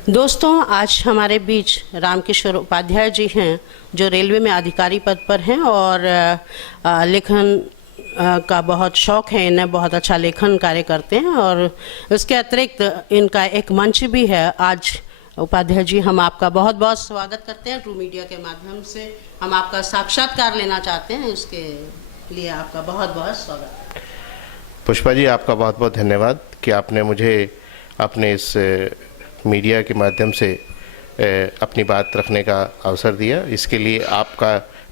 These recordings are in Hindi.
दोस्तों, आज हमारे बीच रामकिशोर उपाध्याय जी हैं जो रेलवे में अधिकारी पद पर हैं और लेखन का बहुत शौक़ है इन्हें, बहुत अच्छा लेखन कार्य करते हैं और इसके अतिरिक्त इनका एक मंच भी है। आज उपाध्याय जी, हम आपका बहुत बहुत स्वागत करते हैं। ट्रू मीडिया के माध्यम से हम आपका साक्षात्कार लेना चाहते हैं, इसके लिए आपका बहुत बहुत स्वागत। पुष्पा जी, आपका बहुत बहुत धन्यवाद कि आपने मुझे अपने इस मीडिया के माध्यम से अपनी बात रखने का अवसर दिया। इसके लिए आपका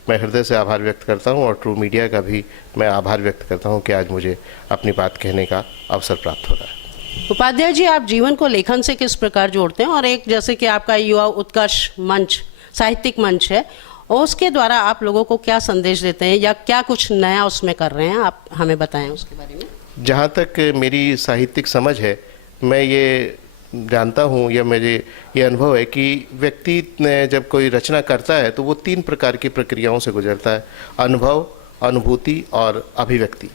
मैं हृदय से आभार व्यक्त करता हूं और ट्रू मीडिया का भी मैं आभार व्यक्त करता हूं कि आज मुझे अपनी बात कहने का अवसर प्राप्त हो रहा है। उपाध्याय जी, आप जीवन को लेखन से किस प्रकार जोड़ते हैं और एक जैसे कि आपका युवा उत्कर्ष मंच, साहित्यिक मंच है, और उसके द्वारा आप लोगों को क्या संदेश देते हैं या क्या कुछ नया उसमें कर रहे हैं, आप हमें बताएं उसके बारे में। जहाँ तक मेरी साहित्यिक समझ है, मैं ये जानता हूँ या मेरे ये अनुभव है कि व्यक्ति ने जब कोई रचना करता है तो वो 3 प्रकार की प्रक्रियाओं से गुजरता है: अनुभव, अनुभूति और अभिव्यक्ति।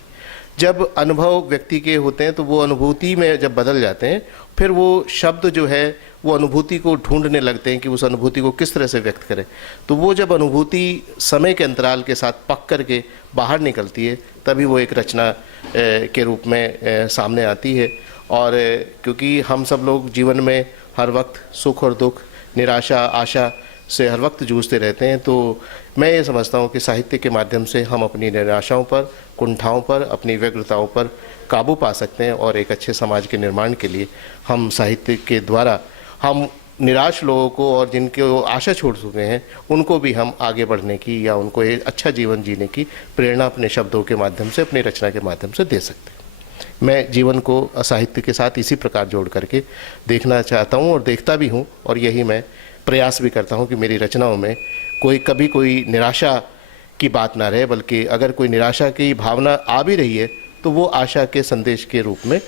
जब अनुभव व्यक्ति के होते हैं तो वो अनुभूति में जब बदल जाते हैं, फिर वो शब्द जो है वो अनुभूति को ढूंढने लगते हैं कि उस अनुभूति को किस तरह से व्यक्त करें। तो वो जब अनुभूति समय के अंतराल के साथ पक करके बाहर निकलती है, तभी वो एक रचना के रूप में सामने आती है। और क्योंकि हम सब लोग जीवन में हर वक्त सुख और दुख, निराशा, आशा से हर वक्त जूझते रहते हैं, तो मैं ये समझता हूँ कि साहित्य के माध्यम से हम अपनी निराशाओं पर, कुंठाओं पर, अपनी व्यग्रताओं पर काबू पा सकते हैं और एक अच्छे समाज के निर्माण के लिए हम साहित्य के द्वारा हम निराश लोगों को और जिनको आशा छोड़ चुके हैं उनको भी हम आगे बढ़ने की या उनको एक अच्छा जीवन जीने की प्रेरणा अपने शब्दों के माध्यम से, अपनी रचना के माध्यम से दे सकते हैं। मैं जीवन को साहित्य के साथ इसी प्रकार जोड़ करके देखना चाहता हूँ और देखता भी हूँ, और यही मैं प्रयास भी करता हूँ कि मेरी रचनाओं में कभी कोई निराशा की बात ना रहे, बल्कि अगर कोई निराशा की भावना आ भी रही है तो वो आशा के संदेश के रूप में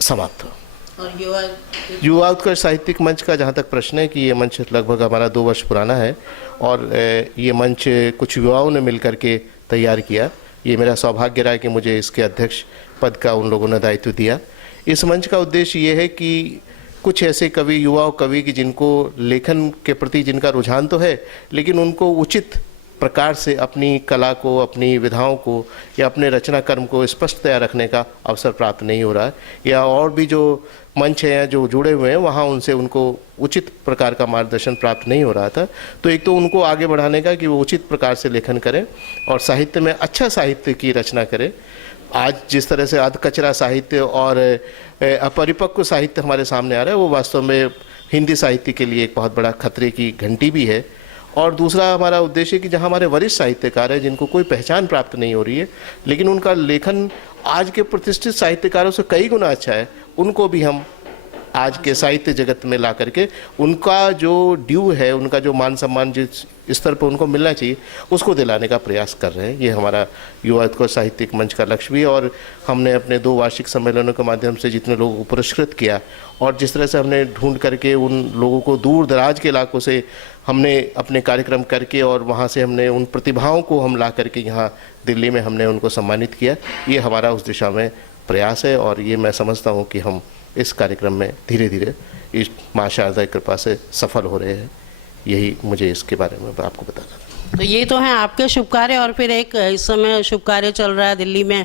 समाप्त हो। और युवा उत्कर्ष साहित्यिक मंच का जहाँ तक प्रश्न है कि ये मंच लगभग हमारा 2 वर्ष पुराना है और ये मंच कुछ युवाओं ने मिलकर के तैयार किया। ये मेरा सौभाग्य रहा कि मुझे इसके अध्यक्ष पद का उन लोगों ने दायित्व दिया। इस मंच का उद्देश्य ये है कि कुछ ऐसे कवि, युवा कवि कि जिनको लेखन के प्रति जिनका रुझान तो है, लेकिन उनको उचित प्रकार से अपनी कला को, अपनी विधाओं को या अपने रचना कर्म को स्पष्टतया रखने का अवसर प्राप्त नहीं हो रहा है, या और भी जो मंच हैं जो जुड़े हुए हैं वहाँ उनसे उनको उचित प्रकार का मार्गदर्शन प्राप्त नहीं हो रहा था। तो एक तो उनको आगे बढ़ाने का कि वो उचित प्रकार से लेखन करें और साहित्य में अच्छा साहित्य की रचना करें। आज जिस तरह से अधकचरा साहित्य और अपरिपक्व साहित्य हमारे सामने आ रहा है, वो वास्तव में हिंदी साहित्य के लिए एक बहुत बड़ा खतरे की घंटी भी है। और दूसरा हमारा उद्देश्य है कि जहाँ हमारे वरिष्ठ साहित्यकार हैं जिनको कोई पहचान प्राप्त नहीं हो रही है, लेकिन उनका लेखन आज के प्रतिष्ठित साहित्यकारों से कई गुना अच्छा है, उनको भी हम आज के साहित्य जगत में ला करके उनका जो ड्यू है, उनका जो मान सम्मान जिस स्तर पर उनको मिलना चाहिए उसको दिलाने का प्रयास कर रहे हैं। ये हमारा युवा उत्कर्ष साहित्यिक मंच का लक्ष्य भी है। और हमने अपने 2 वार्षिक सम्मेलनों के माध्यम से जितने लोगों को पुरस्कृत किया और जिस तरह से हमने ढूंढ करके उन लोगों को दूर दराज के इलाकों से हमने अपने कार्यक्रम करके और वहाँ से हमने उन प्रतिभाओं को हम ला करके यहाँ दिल्ली में हमने उनको सम्मानित किया, ये हमारा उस दिशा में प्रयास है। और ये मैं समझता हूँ कि हम इस कार्यक्रम में धीरे धीरे इस माँ शारदा की कृपा से सफल हो रहे हैं। यही मुझे इसके बारे में आपको बताना था। तो ये तो हैं आपके शुभ कार्य, और फिर एक इस समय शुभ कार्य चल रहा है दिल्ली में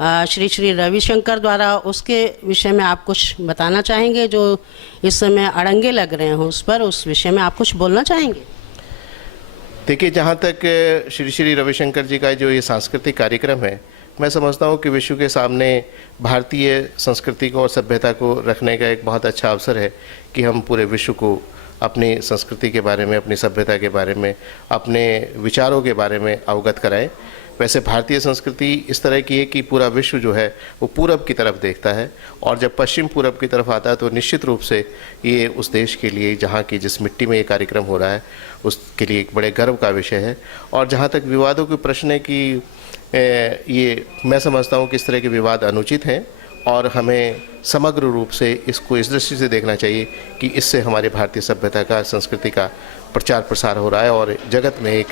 श्री श्री रविशंकर द्वारा, उसके विषय में आप कुछ बताना चाहेंगे? जो इस समय अड़ंगे लग रहे हैं उस पर, उस विषय में आप कुछ बोलना चाहेंगे? देखिए, जहाँ तक श्री श्री रविशंकर जी का जो ये सांस्कृतिक कार्यक्रम है, मैं समझता हूँ कि विश्व के सामने भारतीय संस्कृति को और सभ्यता को रखने का एक बहुत अच्छा अवसर है कि हम पूरे विश्व को अपनी संस्कृति के बारे में, अपनी सभ्यता के बारे में, अपने विचारों के बारे में अवगत कराएं। वैसे भारतीय संस्कृति इस तरह की है कि पूरा विश्व जो है वो पूरब की तरफ देखता है, और जब पश्चिम पूरब की तरफ आता है तो निश्चित रूप से ये उस देश के लिए, जहाँ की जिस मिट्टी में ये कार्यक्रम हो रहा है, उसके लिए एक बड़े गर्व का विषय है। और जहाँ तक विवादों के प्रश्न है कि ये मैं समझता हूँ कि इस तरह के विवाद अनुचित हैं और हमें समग्र रूप से इसको इस दृष्टि से देखना चाहिए कि इससे हमारे भारतीय सभ्यता का, संस्कृति का प्रचार प्रसार हो रहा है और जगत में एक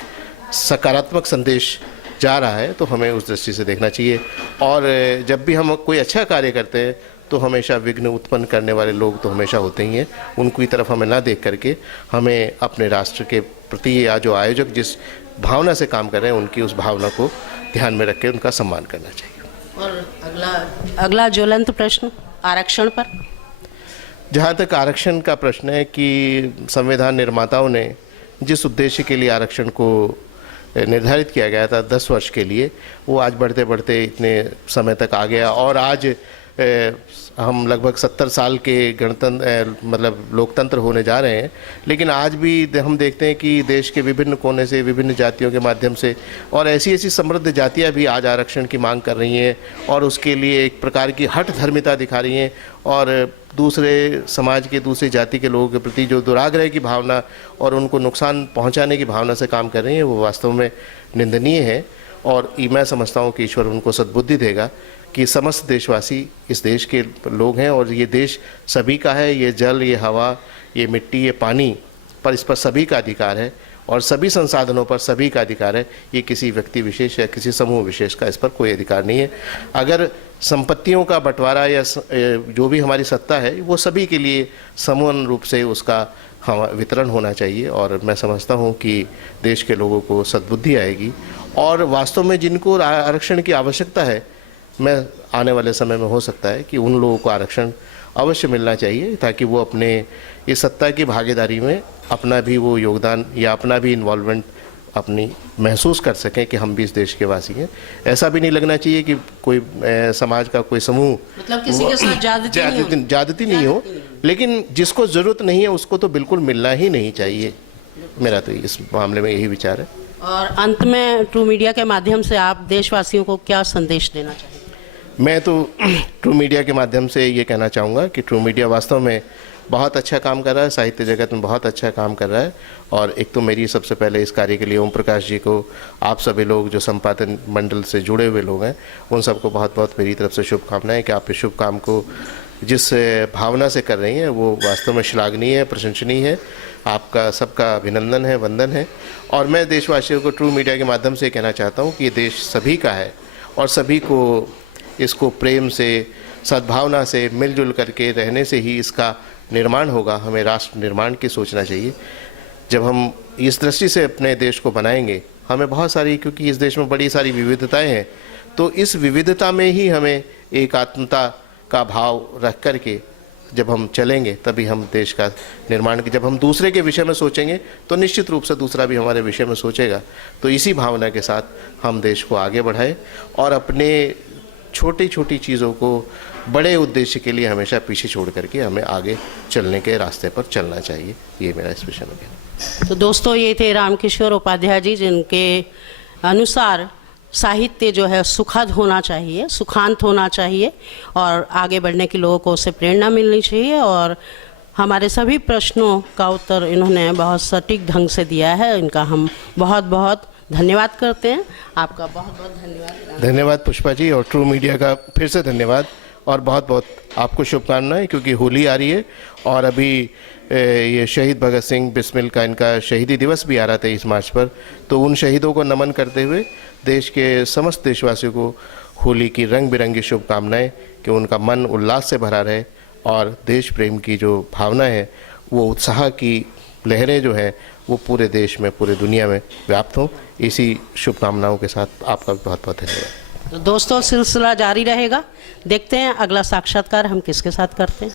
सकारात्मक संदेश जा रहा है, तो हमें उस दृष्टि से देखना चाहिए। और जब भी हम कोई अच्छा कार्य करते हैं तो हमेशा विघ्न उत्पन्न करने वाले लोग तो हमेशा होते ही हैं। उनकी तरफ हमें ना देख करके हमें अपने राष्ट्र के प्रति या जो आयोजक जिस भावना से काम कर रहे हैं उनकी उस भावना को ध्यान में रख के उनका सम्मान करना चाहिए। और अगला ज्वलंत प्रश्न आरक्षण पर। जहाँ तक आरक्षण का प्रश्न है कि संविधान निर्माताओं ने जिस उद्देश्य के लिए आरक्षण को निर्धारित किया गया था 10 वर्ष के लिए, वो आज बढ़ते बढ़ते इतने समय तक आ गया और आज हम लगभग 70 साल के गणतंत्र मतलब लोकतंत्र होने जा रहे हैं। लेकिन आज भी हम देखते हैं कि देश के विभिन्न कोने से विभिन्न जातियों के माध्यम से और ऐसी ऐसी समृद्ध जातियां भी आज आरक्षण की मांग कर रही हैं और उसके लिए एक प्रकार की हठ धर्मिता दिखा रही हैं और दूसरे समाज के दूसरी जाति के लोगों के प्रति जो दुराग्रह की भावना और उनको नुकसान पहुंचाने की भावना से काम कर रही हैं, वो वास्तव में निंदनीय है। और मैं समझता हूँ कि ईश्वर उनको सद्बुद्धि देगा कि समस्त देशवासी इस देश के लोग हैं और ये देश सभी का है। ये जल, ये हवा, ये मिट्टी, ये पानी पर इस पर सभी का अधिकार है और सभी संसाधनों पर सभी का अधिकार है। ये किसी व्यक्ति विशेष या किसी समूह विशेष का इस पर कोई अधिकार नहीं है। अगर संपत्तियों का बंटवारा या जो भी हमारी सत्ता है वो सभी के लिए समान रूप से उसका वितरण होना चाहिए और मैं समझता हूँ कि देश के लोगों को सद्बुद्धि आएगी और वास्तव में जिनको आरक्षण की आवश्यकता है, मैं आने वाले समय में हो सकता है कि उन लोगों को आरक्षण अवश्य मिलना चाहिए ताकि वो अपने इस सत्ता की भागीदारी में अपना भी वो योगदान या अपना भी इन्वॉल्वमेंट अपनी महसूस कर सकें कि हम भी इस देश के वासी हैं। ऐसा भी नहीं लगना चाहिए कि कोई समाज का कोई समूह मतलब किसी के साथ ज्यादती नहीं हो, लेकिन जिसको ज़रूरत नहीं है उसको तो बिल्कुल मिलना ही नहीं चाहिए। मेरा तो इस मामले में यही विचार है। और अंत में ट्रू मीडिया के माध्यम से आप देशवासियों को क्या संदेश देना चाहेंगे? मैं तो ट्रू मीडिया के माध्यम से ये कहना चाहूँगा कि ट्रू मीडिया वास्तव में बहुत अच्छा काम कर रहा है, साहित्य जगत में बहुत अच्छा काम कर रहा है। और एक तो मेरी सबसे पहले इस कार्य के लिए ओम प्रकाश जी को, आप सभी लोग जो संपादन मंडल से जुड़े हुए लोग हैं, उन सबको बहुत बहुत मेरी तरफ से शुभकामनाएं कि आप इस शुभ काम को जिस भावना से कर रही हैं वो वास्तव में श्लाघनीय है, प्रशंसनीय है। आपका सबका अभिनंदन है, वंदन है। और मैं देशवासियों को ट्रू मीडिया के माध्यम से कहना चाहता हूँ कि ये देश सभी का है और सभी को इसको प्रेम से, सद्भावना से, मिलजुल करके रहने से ही इसका निर्माण होगा। हमें राष्ट्र निर्माण की सोचना चाहिए। जब हम इस दृष्टि से अपने देश को बनाएंगे, हमें बहुत सारी, क्योंकि इस देश में बड़ी सारी विविधताएं हैं, तो इस विविधता में ही हमें एकात्मता का भाव रख करके जब हम चलेंगे तभी हम देश का निर्माण की, जब हम दूसरे के विषय में सोचेंगे तो निश्चित रूप से दूसरा भी हमारे विषय में सोचेगा। तो इसी भावना के साथ हम देश को आगे बढ़ाएं और अपने छोटी छोटी चीज़ों को बड़े उद्देश्य के लिए हमेशा पीछे छोड़ करके हमें आगे चलने के रास्ते पर चलना चाहिए। ये मेरा इस विषय में कहना। तो दोस्तों, ये थे रामकिशोर उपाध्याय जी, जिनके अनुसार साहित्य जो है सुखद होना चाहिए, सुखांत होना चाहिए और आगे बढ़ने की लोगों को उससे प्रेरणा मिलनी चाहिए। और हमारे सभी प्रश्नों का उत्तर इन्होंने बहुत सटीक ढंग से दिया है। इनका हम बहुत बहुत धन्यवाद करते हैं। आपका बहुत बहुत धन्यवाद। धन्यवाद पुष्पा जी, और ट्रू मीडिया का फिर से धन्यवाद और बहुत बहुत आपको शुभकामनाएं, क्योंकि होली आ रही है और अभी ये शहीद भगत सिंह बिस्मिल का इनका शहीदी दिवस भी आ रहा था 23 मार्च पर। तो उन शहीदों को नमन करते हुए देश के समस्त देशवासियों को होली की रंग बिरंगी शुभकामनाएं कि उनका मन उल्लास से भरा रहे और देश प्रेम की जो भावना है, वो उत्साह की लहरें जो हैं वो पूरे देश में, पूरे दुनिया में व्याप्त हों। इसी शुभकामनाओं के साथ आपका बहुत बहुत धन्यवाद। तो दोस्तों, सिलसिला जारी रहेगा। देखते हैं अगला साक्षात्कार हम किसके साथ करते हैं।